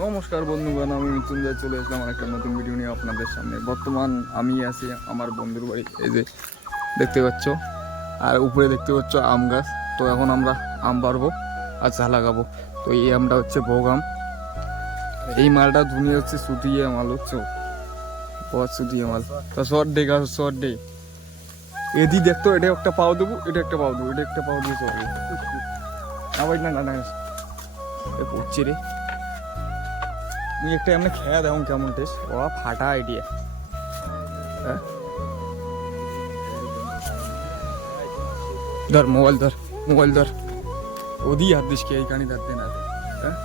নমস্কার বন্ধুগণ, আমি মৃত্যুঞ্জয় চলে আসলাম আমার একটা নতুন ভিডিও নিয়ে আপনাদের সামনে। বর্তমান আমি আছি আমার বন্ধুর বাড়ি, এই যে দেখতে পাচ্ছ, আর উপরে দেখতে পাচ্ছ আম গাছ। তো এখন আমরা আম পারব আর চা লাগাবো। তো এই আমটা হচ্ছে ভোগ আম। এই মালটা দুনিয়া হচ্ছে সুটিয়ে মাল হচ্ছে বহুত সুটিয়ে মাল। তো শর্ট ডে গাছ, শর্ট ডে এদি দেখতো, এটা একটা পাও দেবো, এটা একটা পাও দেবো, এটা একটা পাও দিয়ে চলবে না না না না পড়ছে রে। মুই একটা এমনি খেয়া দেও কেমন টেস্ট ও ফাটা আইডিয়া হ্যাঁ? ধর, মোবাইল ধর মোবাইল ধর। ওদি হাত দিস কে এই কানি ধরতে না হ্যাঁ?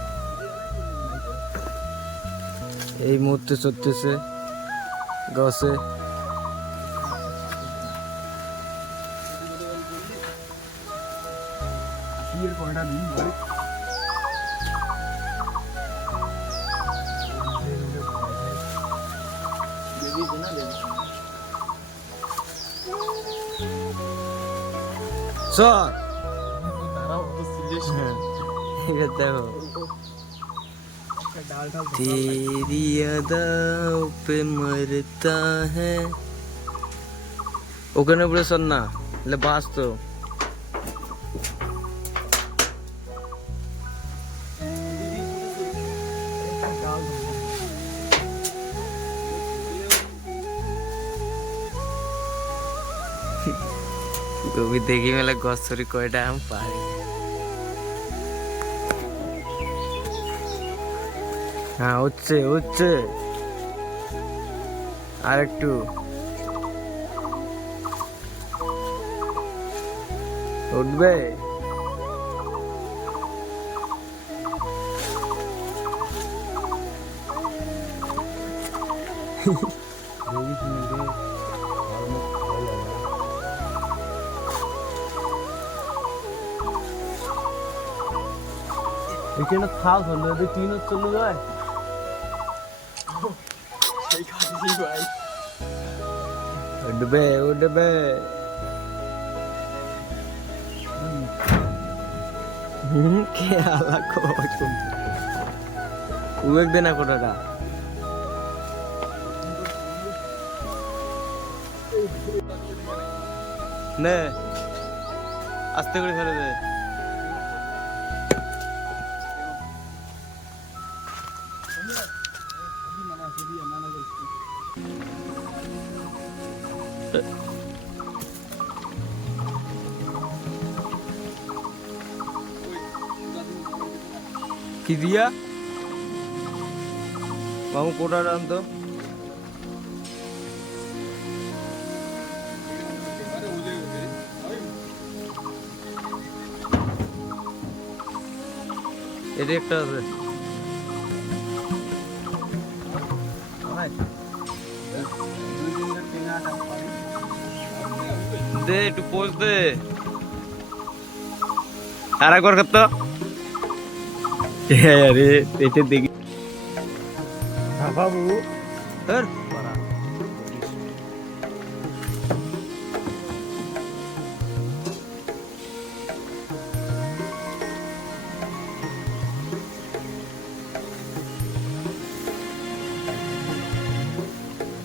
এই মুহূর্তে চলতেছে গাছে কয়টা দিন ভাই? চল তারাও তো সিরিয়াস এবার দেখো तेरी अदाओं पे मरता है ওখানে বলে শোন না লে বাস তো তুমি দেখি মেলে গছরি কয়টা আম পারি হ্যাঁ হচ্ছে হচ্ছে আর একটু। উঠবে? এখানে থাক হলো তিন চলে যায় উঠবে উঠবে। না কোটাটা? নে, আস্তে করে ফেলে দে। কি দিয়া? মামু কোটাটা আনতো এটা একটা আছে। দে, একটু পোজ দে। আর একবার করতো? আরে এটা দেখি বাবু ধর বাড়া।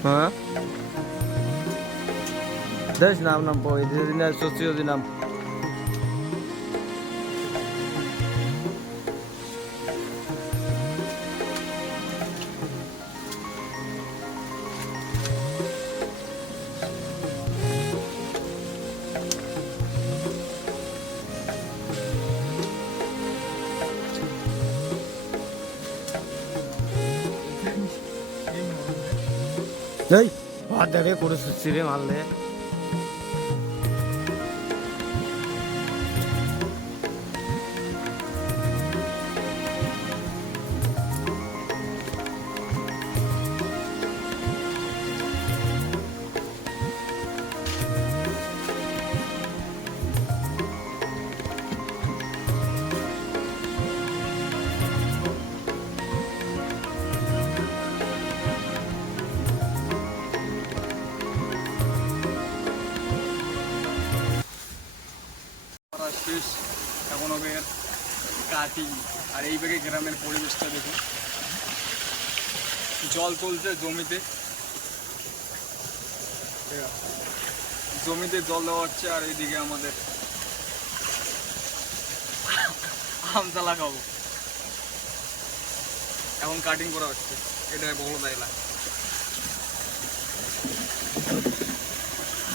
হ্যাঁ দেশ নাম নাম পয় দিন সচিও দিনাম এই। হাত দেখে করে সুচ্ছি রে মারলে। কাটিং আর এই গ্রামের পরিবেশটা দেখুন। জল তুলছে জমিতে। জমিতে জল দেওয়া হচ্ছে আর এইদিকে আমাদের আমচা লাগাবো এখন কাটিং করা হচ্ছে। এটা বড় দাইলা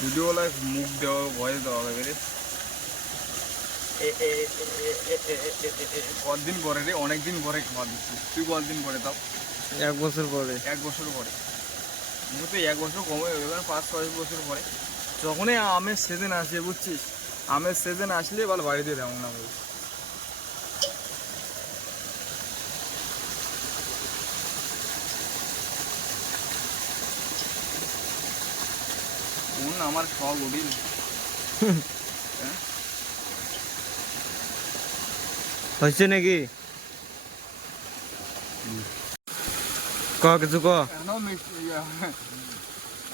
ভিডিওলায় মুখ দেওয়া ভয়েস দেওয়া হবে কতদিন পরে রে? অনেক দিন পরে খাওয়া দিচ্ছি। তুই কতদিন পরে তাও? এক বছর পরে। এক বছর পরে। তো এক বছর কমে এবার পাঁচ ছয় বছর পরে। যখনই আমের সিজন আসে বুঝছিস? আমের সিজন আসলে এবার বাড়িতে দেবো না বলি। কোন আমার শখ উঠিল হচ্ছে নাকি? ক কিছু ক।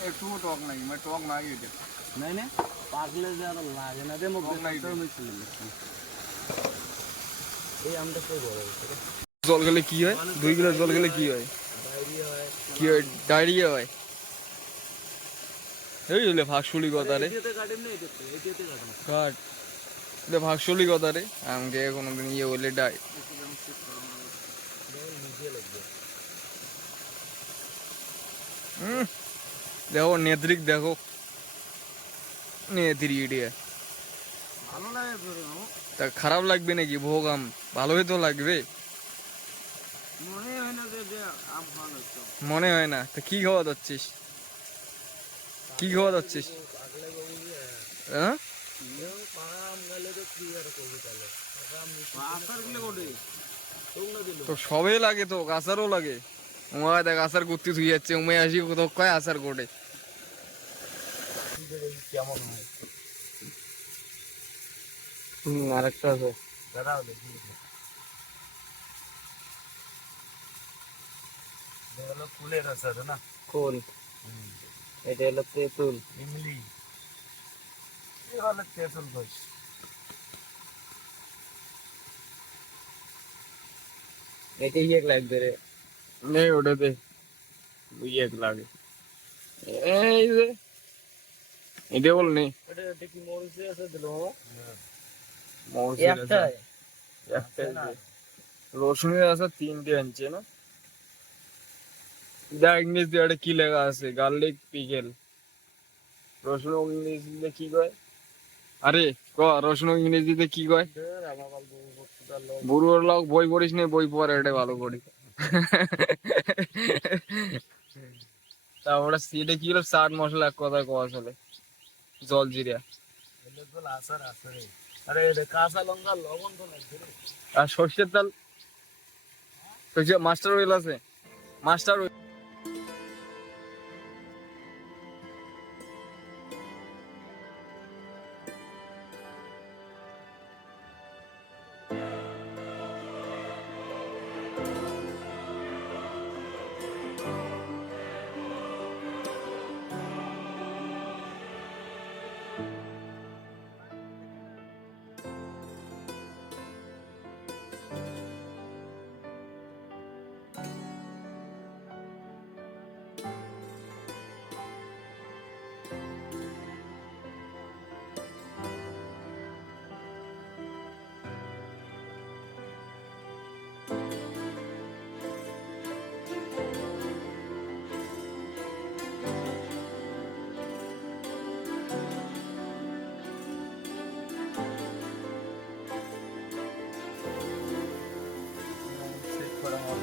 একটু টক নাই মানে টক নাই এটা। নাই না পাকলে যে আর লাগে না রে মুখ টক নাই এই আমটা কই বড় জল গেলে কি হয়? দুই গ্লাস জল গেলে কি হয়? কি হয়? ডায়রিয়া হয়। এই হলে ভাগশুলি কথা রে। কাট। এটা ভাগশুলি কথা রে আমাকে কোনোদিন ইয়ে হলে ডাই। দেখো নেত্রিক দেখো। নেত্রি ইডিয়া। তা খারাপ লাগবে নাকি? ভোগ আম। ভালোই তো লাগবে। মনে হয় না তো কি খাওয়া যাচ্ছিস? কি খাওয়া যাচ্ছিস? হ্যাঁ? তো আসার সবে লাগে তো লাগে। উমা দেখ আচার করতে ধুই যাচ্ছে উমে আসি কোথাও কয় আচার করে কেমন হয় আরেকটা আছে। দাঁড়াও দেখি হলো ফুলের আচার না? ফুল। এটা হলো তেঁতুল। ইমলি। এ হলো তেঁতুল ভাই এটা ইয়ে লাগবে রে? নেই ওটাতে। দুই এক লাগে। এই যে। এটা বল নেই। কি মরিচে আছে দিল? মৌসুমী একটাই। একটাই যে। রসুনের আছে তিনটে আনছে না? দেখ ইংলিশ দিয়ে একটা কি লেখা আছে গার্লিক পিকেল। রসুন কি কয়? আরে ক রসুন ইংরেজিতে কি কয়? বুড়োর লোক বই পড়িস নি বই পড়ে এটা ভালো করি। তারপরে সেটা কি হলো? চাট মশলা এক কথা কওয়া চলে জল জিরা। আরে এটা তো সর্ষের তেল? মাস্টার অয়েল আছে? মাস্টার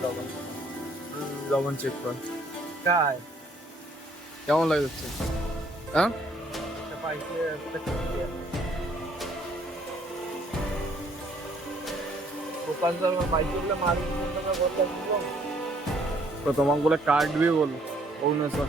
লবণ। লবণ চেক কর। কাই কেমন লাগছে? হ্যাঁ? গোপাল শর্মা পাইছে বলে মারি টাকা বদলা দিব তো তোমার বলে কাটবে বল অরুণেশ্বর